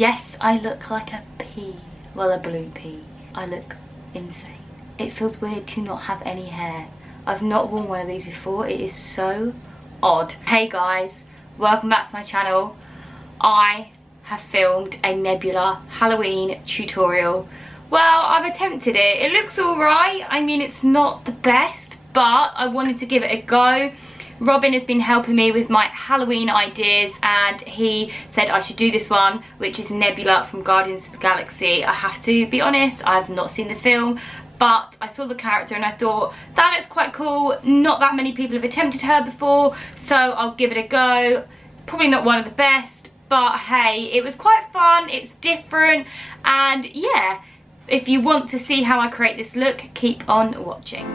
Yes, I look like a pea. Well, a blue pea. I look insane. It feels weird to not have any hair. I've not worn one of these before. It is so odd. Hey guys, welcome back to my channel. I have filmed a Nebula Halloween tutorial. Well, I've attempted it. It looks alright. I mean, it's not the best, but I wanted to give it a go. Robin has been helping me with my Halloween ideas and he said I should do this one, which is Nebula from Guardians of the Galaxy. I have to be honest, I've not seen the film, but I saw the character and I thought, that looks quite cool. Not that many people have attempted her before, so I'll give it a go. Probably not one of the best, but hey, it was quite fun, it's different, and yeah, if you want to see how I create this look, keep on watching.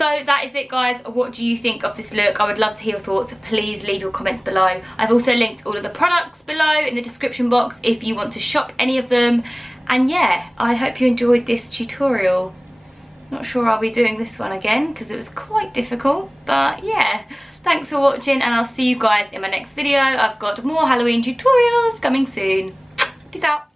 So that is it, guys. What do you think of this look? I would love to hear your thoughts. Please leave your comments below. I've also linked all of the products below in the description box if you want to shop any of them. And yeah, I hope you enjoyed this tutorial. Not sure I'll be doing this one again because it was quite difficult, but yeah, thanks for watching and I'll see you guys in my next video. I've got more Halloween tutorials coming soon. Peace out.